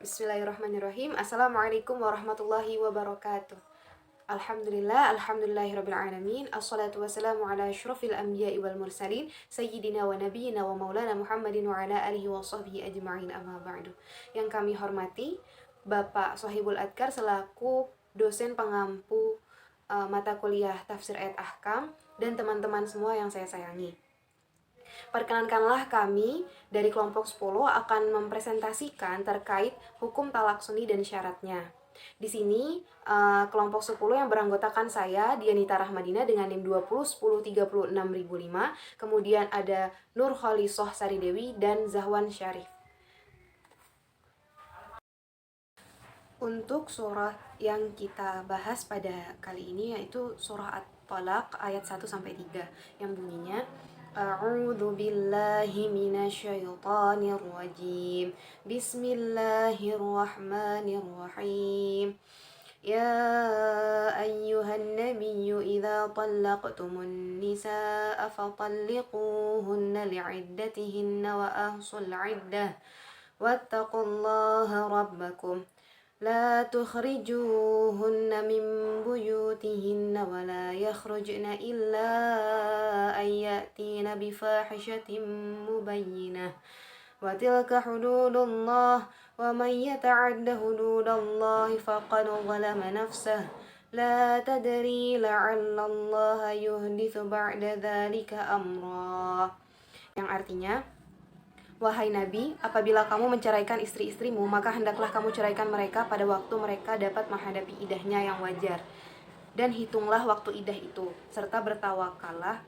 Bismillahirrahmanirrahim. Assalamualaikum warahmatullahi wabarakatuh. Alhamdulillahirrabbilalamin. Assalatu wassalamu ala asyrafil anbiya'i wal mursalin Sayyidina wa nabiyina wa maulana Muhammadin wa ala alihi wa sahbihi ajma'in, amma ba'du. Yang kami hormati Bapak Sohibul Adkar selaku dosen pengampu mata kuliah Tafsir Ayat Ahkam, dan teman-teman semua yang saya sayangi. Perkenankanlah kami dari kelompok 10 akan mempresentasikan terkait hukum talak sunni dan syaratnya. Di sini kelompok 10 yang beranggotakan saya, Dianita Rahmadina dengan NIM 2010306005, kemudian ada Nur Khalisoh Saridewi dan Zahwan Syarif. Untuk surah yang kita bahas pada kali ini yaitu surah At-Talaq ayat 1-3 yang bunyinya A'udzu billahi minasyaitonir rajim. Bismillahirrahmanirrahim. Ya ayyuhan nabiyyu idza talaqtumun nisaa fatalliquhunna li'iddatihinna wa ahsul 'iddah wattaqullaha rabbakum لا تخرجوهن من بيوتهن ولا يخرجن إلا أن يأتين بفاحشة مبينة وتلك حدود الله ومن يتعد حدود الله فقد ظلم نفسه لا تدري لعل الله يحدث بعد ذلك أمرا, yang artinya, wahai Nabi, apabila kamu menceraikan istri-istrimu, maka hendaklah kamu ceraikan mereka pada waktu mereka dapat menghadapi idahnya yang wajar. Dan hitunglah waktu idah itu, serta bertakwalah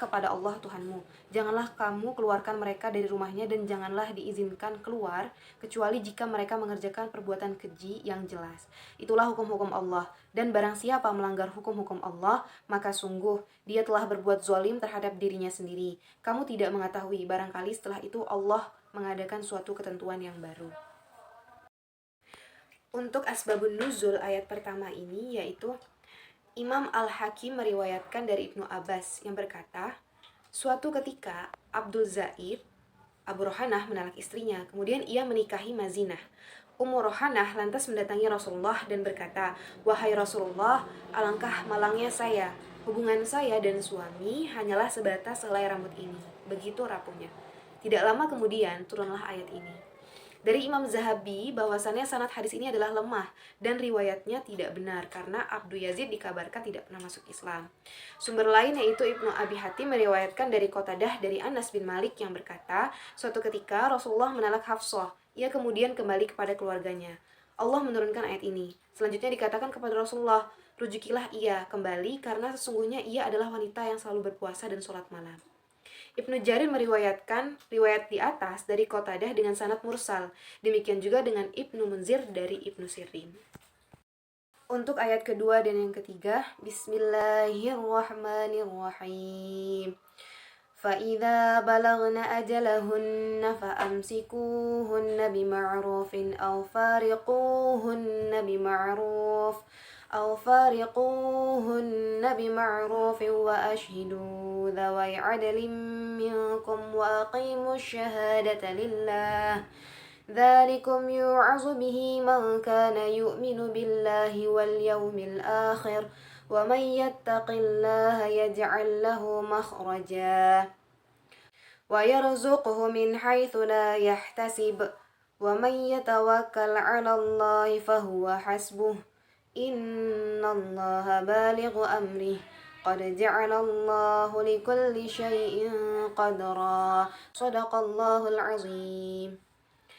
kepada Allah Tuhanmu. Janganlah kamu keluarkan mereka dari rumahnya dan janganlah diizinkan keluar, kecuali jika mereka mengerjakan perbuatan keji yang jelas. Itulah hukum-hukum Allah. Dan barang siapa melanggar hukum-hukum Allah, maka sungguh dia telah berbuat zalim terhadap dirinya sendiri. Kamu tidak mengetahui, barangkali setelah itu Allah mengadakan suatu ketentuan yang baru. Untuk asbabun nuzul ayat pertama ini yaitu Imam Al-Hakim meriwayatkan dari Ibnu Abbas yang berkata, suatu ketika Abdul Zaid, Abu Rohanah menalak istrinya, kemudian ia menikahi Mazinah. Ummu Rohanah lantas mendatangi Rasulullah dan berkata, wahai Rasulullah, alangkah malangnya saya. Hubungan saya dan suami hanyalah sebatas helai rambut ini. Begitu rapuhnya. Tidak lama kemudian turunlah ayat ini. Dari Imam Zahabi bahwasannya sanad hadis ini adalah lemah dan riwayatnya tidak benar karena Abdu Yazid dikabarkan tidak pernah masuk Islam. Sumber lain yaitu Ibnu Abi Hatim meriwayatkan dari Qatadah dari Anas bin Malik yang berkata, suatu ketika Rasulullah menalak Hafsah, ia kemudian kembali kepada keluarganya. Allah menurunkan ayat ini. Selanjutnya dikatakan kepada Rasulullah, rujukilah ia kembali karena sesungguhnya ia adalah wanita yang selalu berpuasa dan sholat malam. Ibnu Jarir meriwayatkan riwayat di atas dari Qatadah dengan sanad mursal. Demikian juga dengan Ibnu Munzir dari Ibnu Sirin. Untuk ayat kedua dan yang ketiga, Bismillahirrahmanirrahim. فَإِذَا بَلَغْنَ أَجَلَهُنَّ فَأَمْسِكُوهُنَّ بِمَعْرُوفٍ أَوْ فارقوهن بمعروف وأشهدوا ذوي عدل منكم وأقيموا الشهادة لله ذلكم يوعظ به من كان يؤمن بالله واليوم الآخر ومن يتق الله يجعل له مخرجا ويرزقه من حيث لا يحتسب ومن يتوكل على الله فهو حسبه Innallaha balighu amrih qad ja'alallahu likulli syai'in qadra. Shadaqallahul azim.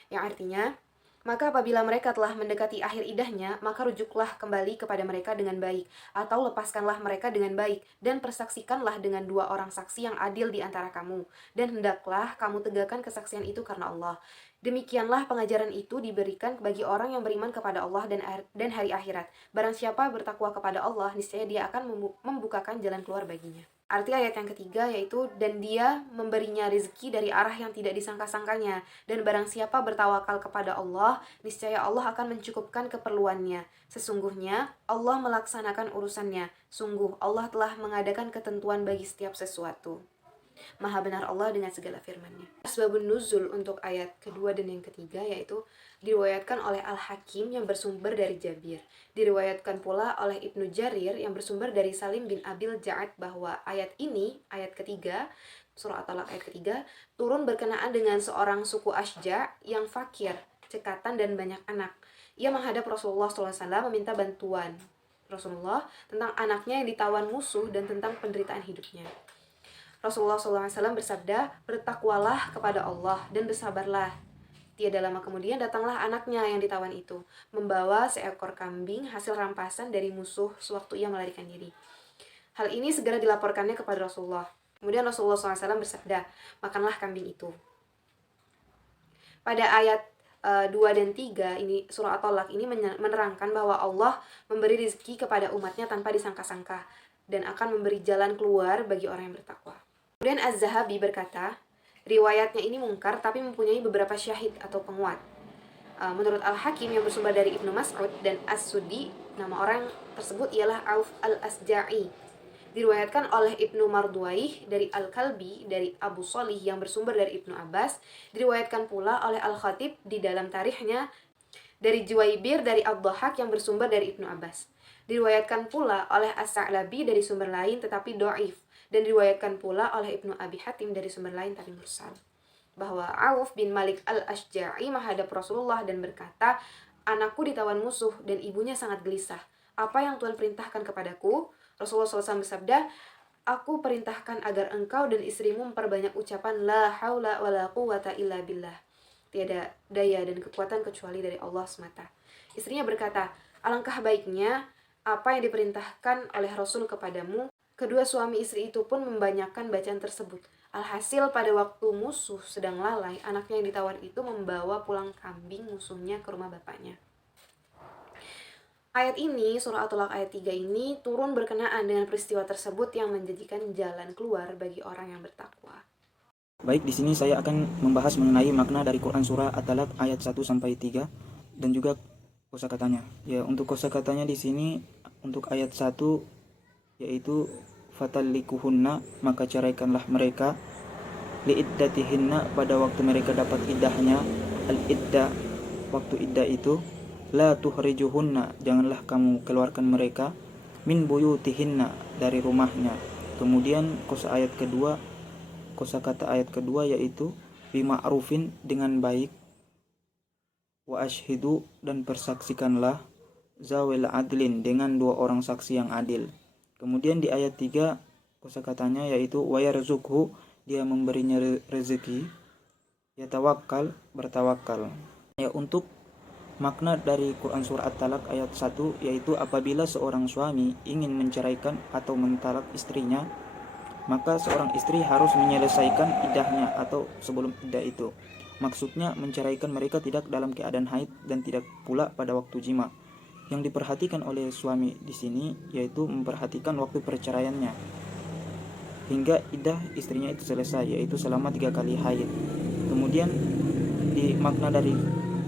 Yang artinya, maka apabila mereka telah mendekati akhir idahnya, maka rujuklah kembali kepada mereka dengan baik, atau lepaskanlah mereka dengan baik, dan persaksikanlah dengan 2 orang saksi yang adil di antara kamu, dan hendaklah kamu tegakkan kesaksian itu karena Allah. Demikianlah pengajaran itu diberikan bagi orang yang beriman kepada Allah dan hari akhirat. Barang siapa bertakwa kepada Allah, niscaya dia akan membukakan jalan keluar baginya. Arti ayat yang ketiga yaitu, dan dia memberinya rezeki dari arah yang tidak disangka-sangkanya. Dan barang siapa bertawakal kepada Allah, niscaya Allah akan mencukupkan keperluannya. Sesungguhnya Allah melaksanakan urusannya. Sungguh Allah telah mengadakan ketentuan bagi setiap sesuatu. Maha benar Allah dengan segala firman-Nya. Asbabun nuzul untuk ayat kedua dan yang ketiga yaitu diriwayatkan oleh Al-Hakim yang bersumber dari Jabir. Diriwayatkan pula oleh Ibnu Jarir yang bersumber dari Salim bin Abil Ja'ad bahwa ayat ini, ayat ketiga, surah At-Talaq ayat ketiga, turun berkenaan dengan seorang suku Ashja yang fakir, cekatan dan banyak anak. Ia menghadap Rasulullah SAW meminta bantuan Rasulullah tentang anaknya yang ditawan musuh dan tentang penderitaan hidupnya. Rasulullah SAW bersabda, bertakwalah kepada Allah dan bersabarlah. Tiada lama kemudian datanglah anaknya yang ditawan itu, membawa seekor kambing hasil rampasan dari musuh sewaktu ia melarikan diri. Hal ini segera dilaporkannya kepada Rasulullah. Kemudian Rasulullah SAW bersabda, makanlah kambing itu. Pada ayat 2 dan 3 ini surah At-Talaq ini menerangkan bahwa Allah memberi rezeki kepada umatnya tanpa disangka-sangka dan akan memberi jalan keluar bagi orang yang bertakwa. Kemudian Az-Zahabi berkata, riwayatnya ini mungkar tapi mempunyai beberapa syahid atau penguat. Menurut Al-Hakim yang bersumber dari Ibnu Mas'ud dan As-Sudi, nama orang tersebut ialah Auf al-Asja'i. Diriwayatkan oleh Ibnu Marduwaih dari Al-Kalbi dari Abu Shalih yang bersumber dari Ibnu Abbas. Diriwayatkan pula oleh Al-Khatib di dalam tarikhnya dari Juwaibir dari Ad-Dhahak yang bersumber dari Ibnu Abbas. Diriwayatkan pula oleh As-Sa'labi dari sumber lain tetapi dhaif, dan diriwayatkan pula oleh Ibnu Abi Hatim dari sumber lain tapi mursal, bahwa Auf bin Malik al-Ashja'i menghadap Rasulullah dan berkata, anakku ditawan musuh dan ibunya sangat gelisah. Apa yang Tuhan perintahkan kepadaku? Rasulullah SAW bersabda, aku perintahkan agar engkau dan istrimu memperbanyak ucapan la haula wala quwata illa billah. Tiada daya dan kekuatan kecuali dari Allah semata. Istrinya berkata, alangkah baiknya apa yang diperintahkan oleh Rasul kepadamu. Kedua suami istri itu pun membanyakkan bacaan tersebut. Alhasil pada waktu musuh sedang lalai, anaknya yang ditawan itu membawa pulang kambing musuhnya ke rumah bapaknya. Ayat ini, surah At-Talaq ayat 3 ini turun berkenaan dengan peristiwa tersebut yang menjadikan jalan keluar bagi orang yang bertakwa. Baik, di sini saya akan membahas mengenai makna dari Quran surah At-Talaq ayat 1 sampai 3 dan juga kosakatanya. Ya, untuk kosakatanya di sini untuk ayat 1 yaitu fatallikuhunna, maka ceraikanlah mereka, liiddatihinna, pada waktu mereka dapat iddahnya. Al-iddah, waktu iddah itu. La tuhrijuhunna, janganlah kamu keluarkan mereka, min buyutihinna, dari rumahnya. Kemudian kosakata ayat kedua yaitu bima'rufin, dengan baik, wa ashhidu, dan persaksikanlah, zawil adlin, dengan dua orang saksi yang adil. Kemudian di ayat 3 kosakatanya yaitu wa yarzuqhu, dia memberinya rezeki, yatawakkal, bertawakal. Ya, untuk makna dari Quran surah At-Talaq ayat 1 yaitu apabila seorang suami ingin menceraikan atau mentalak istrinya, maka seorang istri harus menyelesaikan iddahnya atau sebelum iddah itu. Maksudnya menceraikan mereka tidak dalam keadaan haid dan tidak pula pada waktu jima. Yang diperhatikan oleh suami di sini yaitu memperhatikan waktu perceraiannya hingga iddah istrinya itu selesai, yaitu selama 3 kali haid. Kemudian di makna dari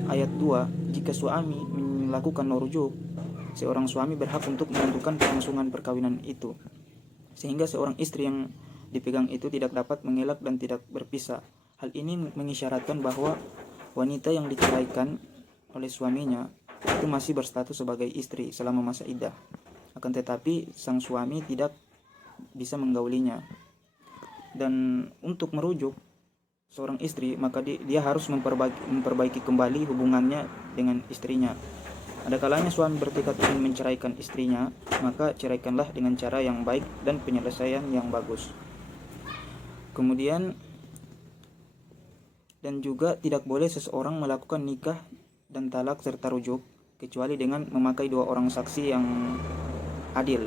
ayat 2, jika suami melakukan rujuk, seorang suami berhak untuk menentukan kelangsungan perkawinan itu, sehingga seorang istri yang dipegang itu tidak dapat mengelak dan tidak berpisah. Hal ini mengisyaratkan bahwa wanita yang diceraikan oleh suaminya itu masih berstatus sebagai istri selama masa iddah. Akan tetapi sang suami tidak bisa menggaulinya. Dan untuk merujuk seorang istri, maka dia harus memperbaiki kembali hubungannya dengan istrinya. Ada kalanya suami bertekad ingin menceraikan istrinya, maka ceraikanlah dengan cara yang baik dan penyelesaian yang bagus. Kemudian dan juga tidak boleh seseorang melakukan nikah dan talak serta rujuk kecuali dengan memakai 2 orang saksi yang adil,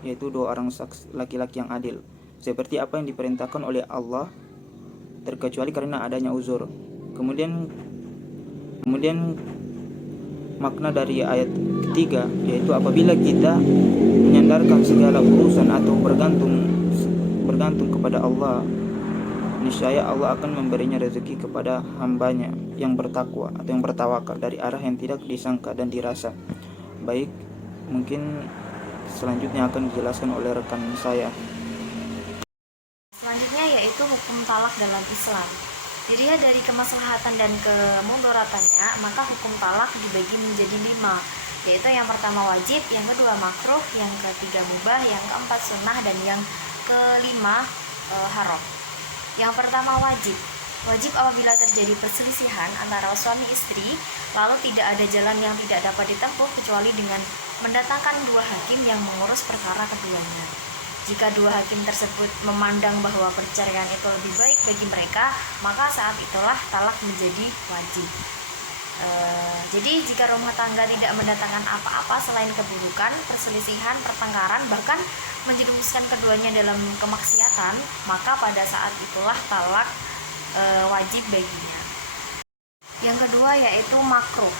yaitu 2 orang saksi laki-laki yang adil, seperti apa yang diperintahkan oleh Allah, terkecuali karena adanya uzur. Kemudian makna dari ayat ketiga yaitu apabila kita menyandarkan segala urusan atau bergantung kepada Allah, niscaya Allah akan memberinya rezeki kepada hambanya yang bertakwa atau yang bertawakal dari arah yang tidak disangka dan dirasa. Baik, mungkin selanjutnya akan dijelaskan oleh rekan saya. Selanjutnya yaitu yaitu hukum talak dalam Islam. Dilihat dari kemaslahatan dan kemudorotannya, maka hukum talak dibagi menjadi 5, yaitu yang pertama wajib, yang kedua makruh, yang ketiga mubah, yang keempat sunnah, dan yang kelima haram. Yang pertama wajib. Wajib apabila terjadi perselisihan antara suami istri, lalu tidak ada jalan yang tidak dapat ditempuh kecuali dengan mendatangkan 2 hakim yang mengurus perkara keduanya. Jika 2 hakim tersebut memandang bahwa perceraian itu lebih baik bagi mereka, maka saat itulah talak menjadi wajib. Jadi jika rumah tangga tidak mendatangkan apa-apa selain keburukan, perselisihan, pertengkaran, bahkan menjerumuskan keduanya dalam kemaksiatan, maka pada saat itulah talak wajib baginya. Yang kedua yaitu makruh.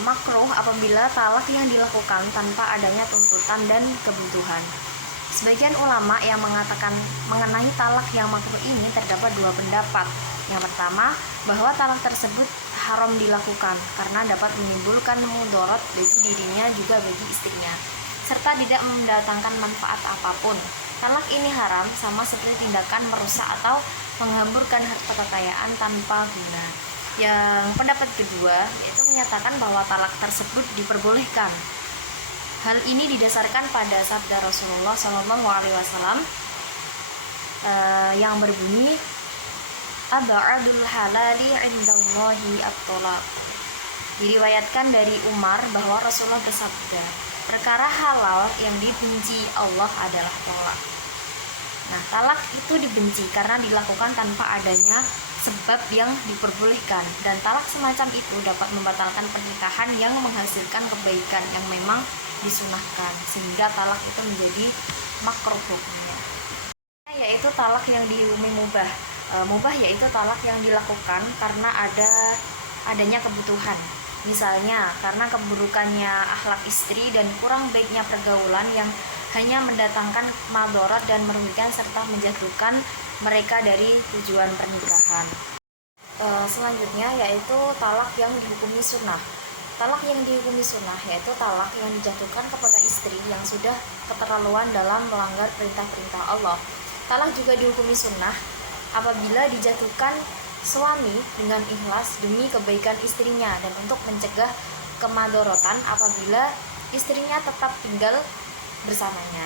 Makruh apabila talak yang dilakukan tanpa adanya tuntutan dan kebutuhan. Sebagian ulama yang mengatakan mengenai talak yang makruh ini terdapat 2 pendapat. Yang pertama, bahwa talak tersebut haram dilakukan karena dapat menimbulkan mudarat bagi dirinya juga bagi istrinya, serta tidak mendatangkan manfaat apapun. Talak ini haram sama seperti tindakan merusak atau menghamburkan harta kekayaan tanpa guna. Yang pendapat kedua yaitu menyatakan bahwa talak tersebut diperbolehkan. Hal ini didasarkan pada sabda Rasulullah SAW yang berbunyi, "Ab'adul halali 'indallahi at-thalaq." Diriwayatkan dari Umar bahwa Rasulullah bersabda, perkara halal yang dibenci Allah adalah talak. Nah, talak itu dibenci karena dilakukan tanpa adanya sebab yang diperbolehkan, dan talak semacam itu dapat membatalkan pernikahan yang menghasilkan kebaikan yang memang disunahkan, sehingga talak itu menjadi makruh hukumnya. Yaitu talak yang dihukumi mubah. Mubah yaitu talak yang dilakukan karena adanya kebutuhan. Misalnya karena keburukannya akhlak istri dan kurang baiknya pergaulan yang hanya mendatangkan madharat dan merugikan serta menjatuhkan mereka dari tujuan pernikahan. Selanjutnya yaitu talak yang dihukumi sunnah. Talak yang dihukumi sunnah yaitu talak yang dijatuhkan kepada istri yang sudah keterlaluan dalam melanggar perintah-perintah Allah. Talak juga dihukumi sunnah apabila dijatuhkan suami dengan ikhlas demi kebaikan istrinya dan untuk mencegah kemadharatan apabila istrinya tetap tinggal bersamanya.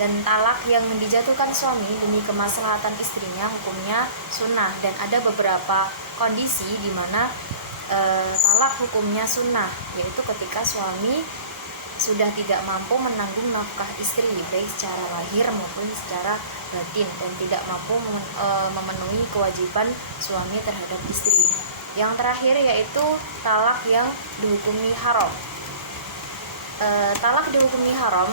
Dan talak yang dijatuhkan suami demi kemaslahatan istrinya hukumnya sunnah, dan ada beberapa kondisi di mana talak hukumnya sunnah, yaitu ketika suami sudah tidak mampu menanggung nafkah istri baik secara lahir maupun secara batin dan tidak mampu memenuhi kewajiban suami terhadap istri. Yang terakhir yaitu talak yang dihukumi haram. Talak dihukumi haram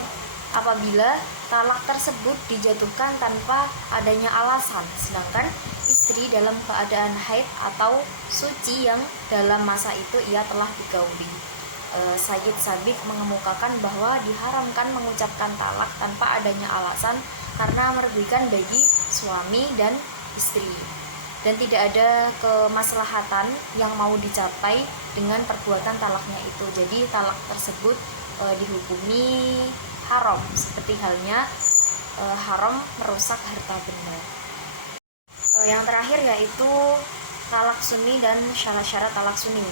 apabila talak tersebut dijatuhkan tanpa adanya alasan, sedangkan istri dalam keadaan haid atau suci yang dalam masa itu ia telah digauli. Sayyid Sabiq mengemukakan bahwa diharamkan mengucapkan talak tanpa adanya alasan karena merugikan bagi suami dan istri, dan tidak ada kemaslahatan yang mau dicapai dengan perbuatan talaknya itu. Jadi talak tersebut dihukumi haram, seperti halnya haram merusak harta benda. Yang terakhir yaitu talak sunni dan syarat-syarat talak sunni.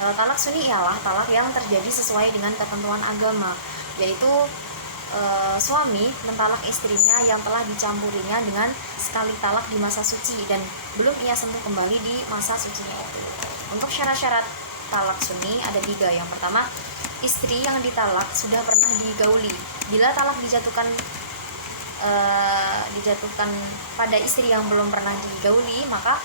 Talak sunni ialah talak yang terjadi sesuai dengan ketentuan agama, yaitu suami mentalak istrinya yang telah dicampurinya dengan sekali talak di masa suci dan belum ia sentuh kembali di masa sucinya itu. Untuk syarat-syarat talak sunni ada 3. Yang pertama, istri yang ditalak sudah pernah digauli. Bila talak dijatuhkan pada istri yang belum pernah digauli, maka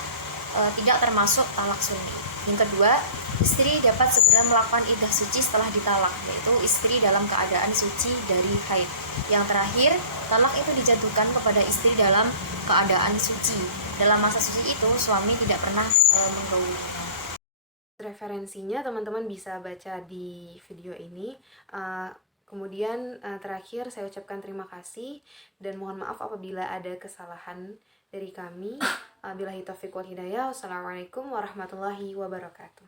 tidak termasuk talak sunni. Yang kedua, istri dapat segera melakukan iddah suci setelah ditalak, yaitu istri dalam keadaan suci dari haid. Yang terakhir, talak itu dijatuhkan kepada istri dalam keadaan suci. Dalam masa suci itu suami tidak pernah menggaulinya. Referensinya teman-teman bisa baca di video ini. Kemudian terakhir saya ucapkan terima kasih dan mohon maaf apabila ada kesalahan dari kami. Billahi taufiq wal hidayah. Wassalamualaikum warahmatullahi wabarakatuh.